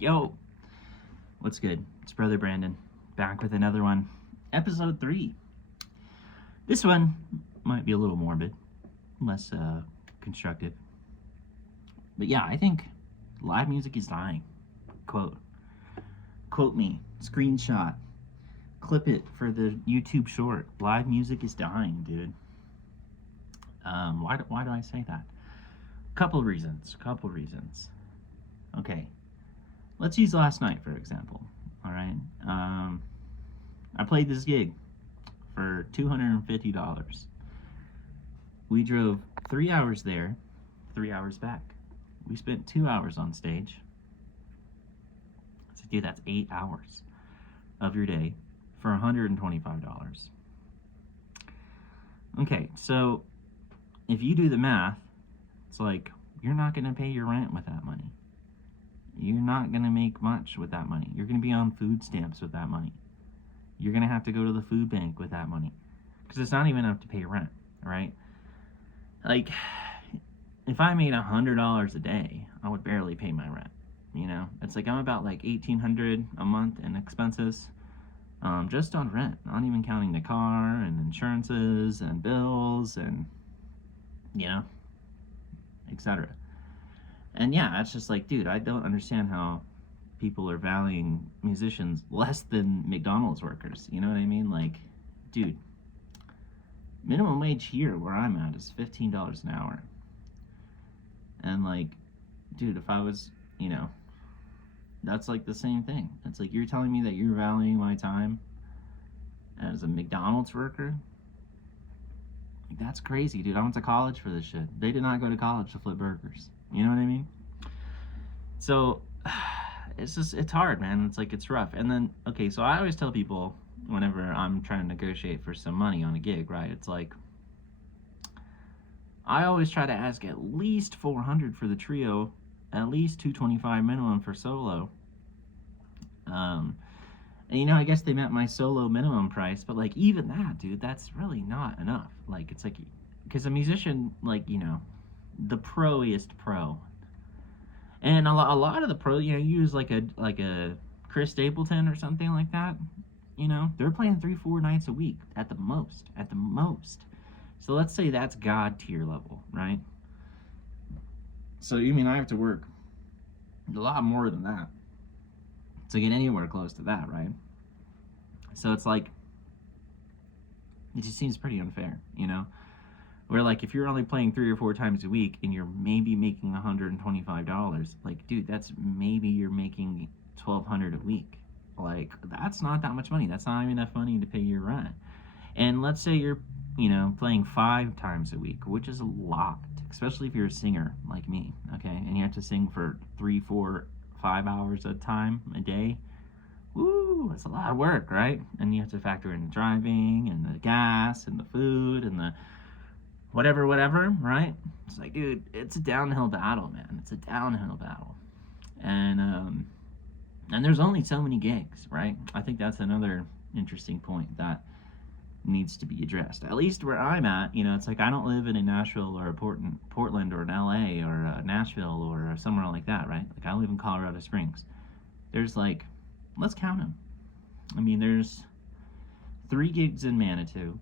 Yo, what's good? It's Brother Brandon, back with another one. Episode 3. This one might be a little morbid, less constructive. But yeah, I think live music is dying. Quote me, screenshot, clip it for the YouTube short. Live music is dying, dude. Why do I say that? Couple reasons. Okay, let's use last night for example. All right, I played this gig for $250. We drove 3 hours there, 3 hours back. We spent 2 hours on stage. So, dude, that's 8 hours of your day for $125. Okay, so if you do the math, it's like you're not going to pay your rent with that money. You're not going to make much with that money. You're going to be on food stamps with that money. You're going to have to go to the food bank with that money. Because it's not even enough to pay rent, right? Like, if I made $100 a day, I would barely pay my rent. You know? It's like I'm about like $1,800 a month in expenses. Just on rent. Not even counting the car and insurances and bills and, you know, etc. And yeah, it's just like, dude, I don't understand how people are valuing musicians less than McDonald's workers. You know what I mean? Like, dude, minimum wage here where I'm at is $15 an hour. And like, dude, if I was, you know, that's like the same thing. It's like you're telling me that you're valuing my time as a McDonald's worker? Like, that's crazy, dude. I went to college for this shit. They did not go to college to flip burgers. You know what I mean? So, it's hard, man. It's like, it's rough. And then, okay, so I always tell people whenever I'm trying to negotiate for some money on a gig, right? It's like, I always try to ask at least $400 for the trio, at least $225 minimum for solo. And you know, I guess they met my solo minimum price, but like, even that, dude, that's really not enough. Like, it's like, because a musician, like, you know, the pro-iest pro, and a lot of the pro, you know, use like a Chris Stapleton or something like that. You know, they're playing 3-4 nights a week at the most. So let's say that's God tier level, right? So you mean I have to work a lot more than that to get anywhere close to that, right? So it's like, it just seems pretty unfair, you know? Where like, if you're only playing 3 or 4 times a week and you're maybe making $125, like, dude, that's maybe you're making $1,200 a week. Like, that's not that much money. That's not even enough money to pay your rent. And let's say you're, you know, playing 5 times a week, which is a lot, especially if you're a singer like me, okay? And you have to sing for 3, 4, 5 hours at a time a day. Woo, that's a lot of work, right? And you have to factor in driving and the gas and the food and the whatever, right? It's like, dude, it's a downhill battle, man. It's a downhill battle. And there's only so many gigs, right? I think that's another interesting point that needs to be addressed. At least where I'm at, you know, it's like I don't live in a Nashville or a Portland or an LA or a Nashville or somewhere like that, right? Like, I live in Colorado Springs. There's like, let's count them. I mean, there's 3 gigs in Manitou,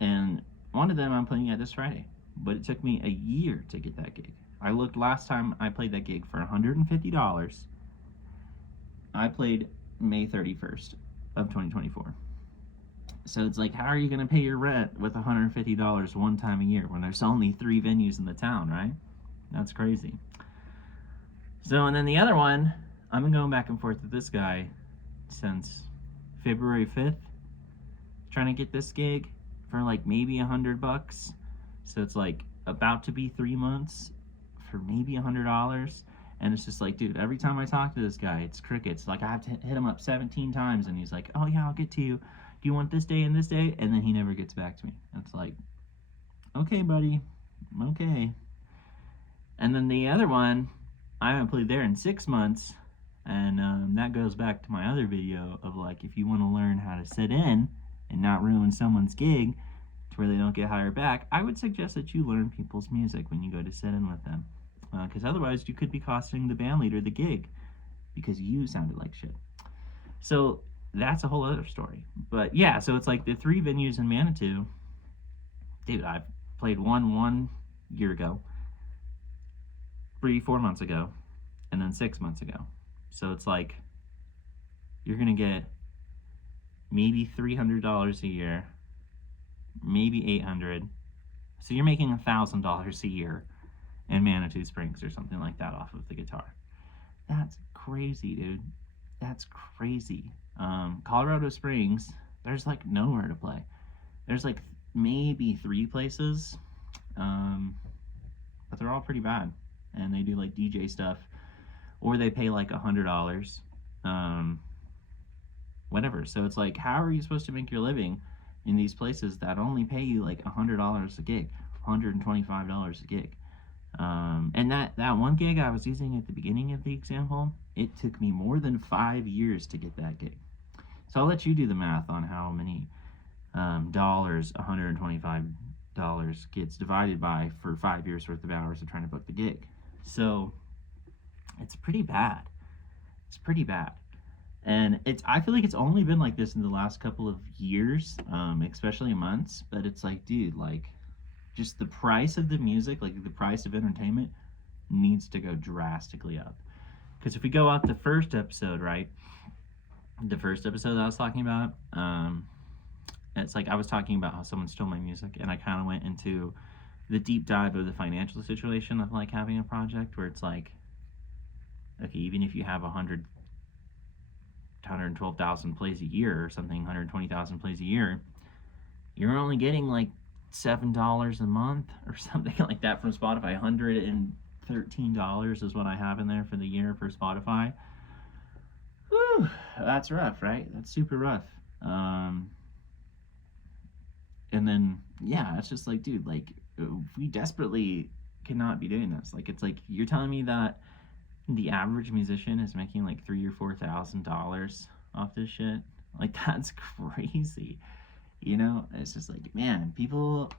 and one of them I'm playing at this Friday, but it took me a year to get that gig. I looked last time I played that gig for $150. I played May 31st of 2024. So it's like, how are you going to pay your rent with $150 one time a year when there's only 3 venues in the town, right? That's crazy. So, and then the other one, I've been going back and forth with this guy since February 5th, trying to get this gig for like maybe $100. So it's like about to be 3 months for maybe $100. And it's just like, dude, every time I talk to this guy, it's crickets. Like, I have to hit him up 17 times, and he's like, oh yeah, I'll get to you. Do you want this day and this day? And then he never gets back to me. It's like, okay, buddy, okay. And then the other one, I haven't played there in 6 months. And that goes back to my other video of like, if you want to learn how to sit in and not ruin someone's gig to where they don't get hired back, I would suggest that you learn people's music when you go to sit in with them. Because otherwise you could be costing the band leader the gig because you sounded like shit. So that's a whole other story. But yeah, so it's like the 3 venues in Manitou. Dude, I've played one year ago, 4 months ago, and then 6 months ago. So it's like you're gonna get maybe $300 a year, maybe $800. So you're making $1,000 a year in Manitou Springs or something like that off of the guitar. That's crazy, dude. That's crazy. Colorado Springs, there's like nowhere to play. There's like maybe 3 places, but they're all pretty bad. And they do like DJ stuff, or they pay like $100, whatever. So it's like, how are you supposed to make your living in these places that only pay you like $100 a gig, $125 a gig? And that one gig I was using at the beginning of the example, it took me more than 5 years to get that gig. So I'll let you do the math on how many dollars $125 gets divided by for 5 years worth of hours of trying to book the gig. So it's pretty bad. It's pretty bad. And I feel like it's only been like this in the last couple of years, especially months. But it's like, dude, like, just the price of the music, like the price of entertainment, needs to go drastically up. Because if we go out the first episode, right? The first episode that I was talking about, it's like I was talking about how someone stole my music, and I kind of went into the deep dive of the financial situation of like having a project where it's like, okay, even if you have 112,000 plays a year or something, 120,000 plays a year, you're only getting like $7 a month or something like that from Spotify. $113 is what I have in there for the year for Spotify. Whew, that's rough, right? That's super rough. And then, yeah, it's just like, dude, like, we desperately cannot be doing this. Like, it's like, you're telling me that the average musician is making like $3,000 or $4,000 off this shit? Like, that's crazy. You know, it's just like, man, people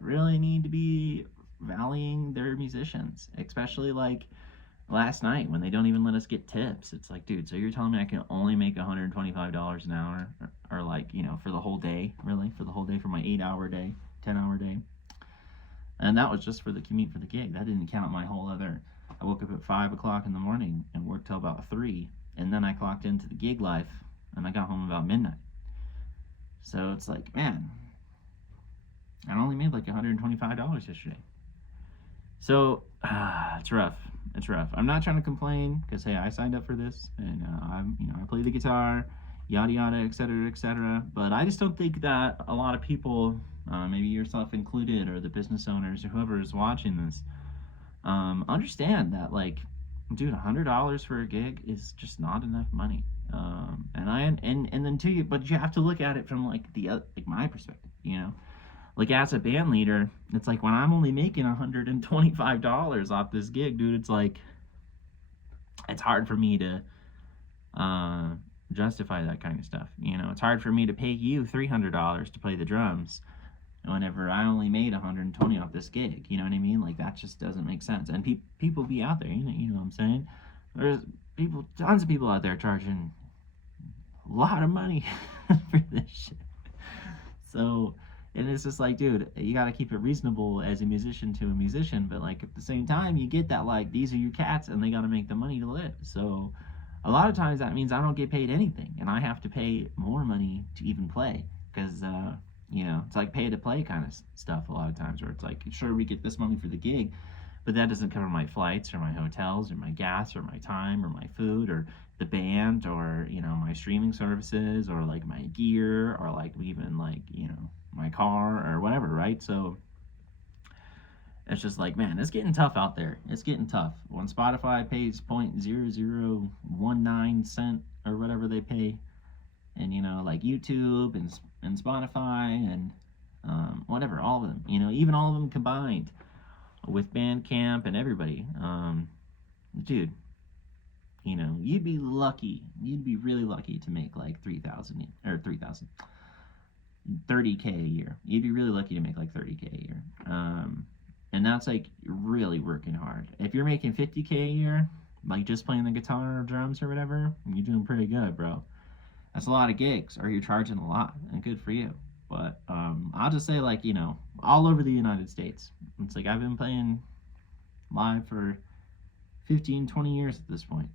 really need to be valuing their musicians, especially like last night when they don't even let us get tips. It's like, dude, so you're telling me I can only make $125 an hour, or like, you know, for the whole day, really, for the whole day, for my 8-hour day, 10-hour day. And that was just for the commute for the gig. That didn't count my whole other, I woke up at 5 o'clock in the morning and worked till about 3, and then I clocked into the gig life and I got home about midnight. So it's like, man, I only made like $125 yesterday. So it's rough. It's rough. I'm not trying to complain because, hey, I signed up for this, and I play the guitar, yada yada, etc., etc. But I just don't think that a lot of people, maybe yourself included, or the business owners or whoever is watching this, understand that, like, dude, $100 for a gig is just not enough money. And then too, but you have to look at it from like my perspective, you know. Like, as a band leader, it's like when I'm only making $125 off this gig, dude, it's like, it's hard for me to justify that kind of stuff. You know, it's hard for me to pay you $300 to play the drums whenever I only made $120 off this gig. You know what I mean? Like, that just doesn't make sense. And people be out there, you know what I'm saying? There's tons of people out there charging a lot of money for this shit. So, and it's just like, dude, you got to keep it reasonable as a musician to a musician, but like at the same time, you get that, like, these are your cats and they got to make the money to live. So a lot of times that means I don't get paid anything, and I have to pay more money to even play, because you know, it's like pay to play kind of stuff a lot of times, where it's like, sure, we get this money for the gig, but that doesn't cover my flights or my hotels or my gas or my time or my food or the band, or, you know, my streaming services, or like my gear, or like even like, you know, my car or whatever, right? So it's just like, man, it's getting tough out there. It's getting tough. When Spotify pays 0.0019 cent or whatever they pay, and, you know, like YouTube and Spotify and whatever, all of them, you know, even all of them combined with Bandcamp and everybody, dude, you know, you'd be really lucky to make like 30K a year. You'd be really lucky to make like 30K a year. And that's like really working hard. If you're making 50K a year, like just playing the guitar or drums or whatever, you're doing pretty good, bro. That's a lot of gigs, or you're charging a lot, and good for you. But I'll just say, like, all over the United States, it's like I've been playing live for 15, 20 years at this point.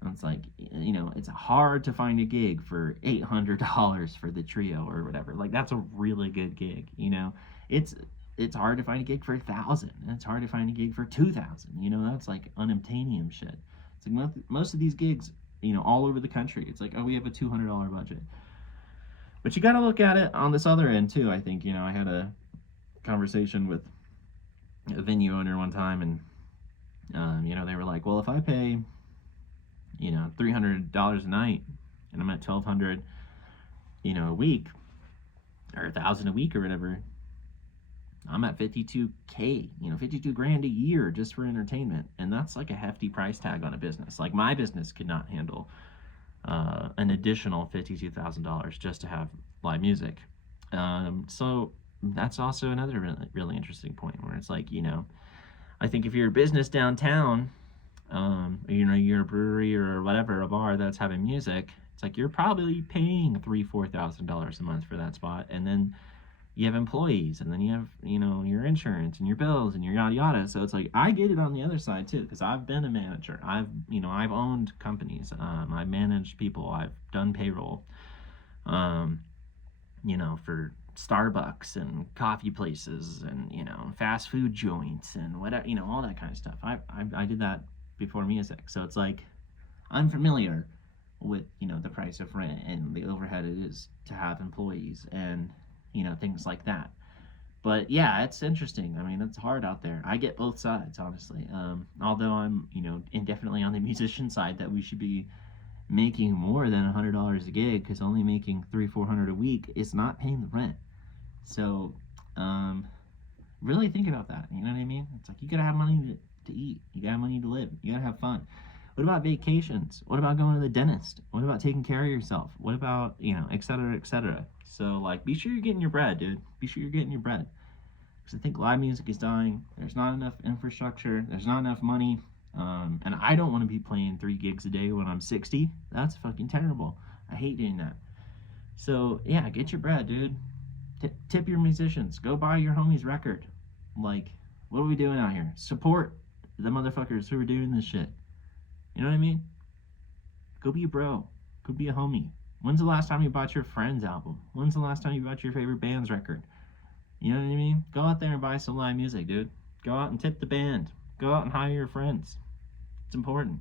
And it's like, it's hard to find a gig for $800 for the trio or whatever. Like, that's a really good gig. It's hard to find a gig for 1,000, and it's hard to find a gig for 2,000. That's like unobtainium shit. It's like most of these gigs, all over the country, it's like, oh, we have a $200 budget. But you got to look at it on this other end too. I think, I had a conversation with a venue owner one time, and they were like, well, if I pay $300 a night, and I'm at $1,200 a week, or $1,000 a week or whatever, I'm at $52K, 52 grand a year just for entertainment. And that's like a hefty price tag on a business. Like, my business could not handle an additional $52,000 just to have live music. So that's also another really, really interesting point, where it's like, I think if you're a business downtown, you're a brewery or whatever, a bar that's having music, it's like you're probably paying $3,000-$4,000 a month for that spot. And then you have employees, and then you have, your insurance and your bills and your yada yada. So it's like, I get it on the other side too, because I've been a manager. I've owned companies. I've managed people. I've done payroll, for Starbucks and coffee places and, fast food joints and whatever, all that kind of stuff. I did that before music. So it's like, I'm familiar with, the price of rent and the overhead it is to have employees and, things like that. But yeah, it's interesting. I mean, it's hard out there. I get both sides, honestly. Although I'm, indefinitely on the musician side, that we should be making more than $100 a gig, because only making $300-$400 a week is not paying the rent. So, really think about that. You know what I mean? It's like, you gotta have money to eat. You gotta have money to live. You gotta have fun. What about vacations? What about going to the dentist? What about taking care of yourself? What about, et cetera, et cetera. So, like, be sure you're getting your bread, dude. Be sure you're getting your bread. Because I think live music is dying. There's not enough infrastructure. There's not enough money. And I don't want to be playing 3 gigs a day when I'm 60. That's fucking terrible. I hate doing that. So, yeah, get your bread, dude. Tip your musicians. Go buy your homie's record. Like, what are we doing out here? Support the motherfuckers who are doing this shit. You know what I mean? Go be a bro. Go be a homie. When's the last time you bought your friend's album? When's the last time you bought your favorite band's record? You know what I mean? Go out there and buy some live music, dude. Go out and tip the band. Go out and hire your friends. It's important.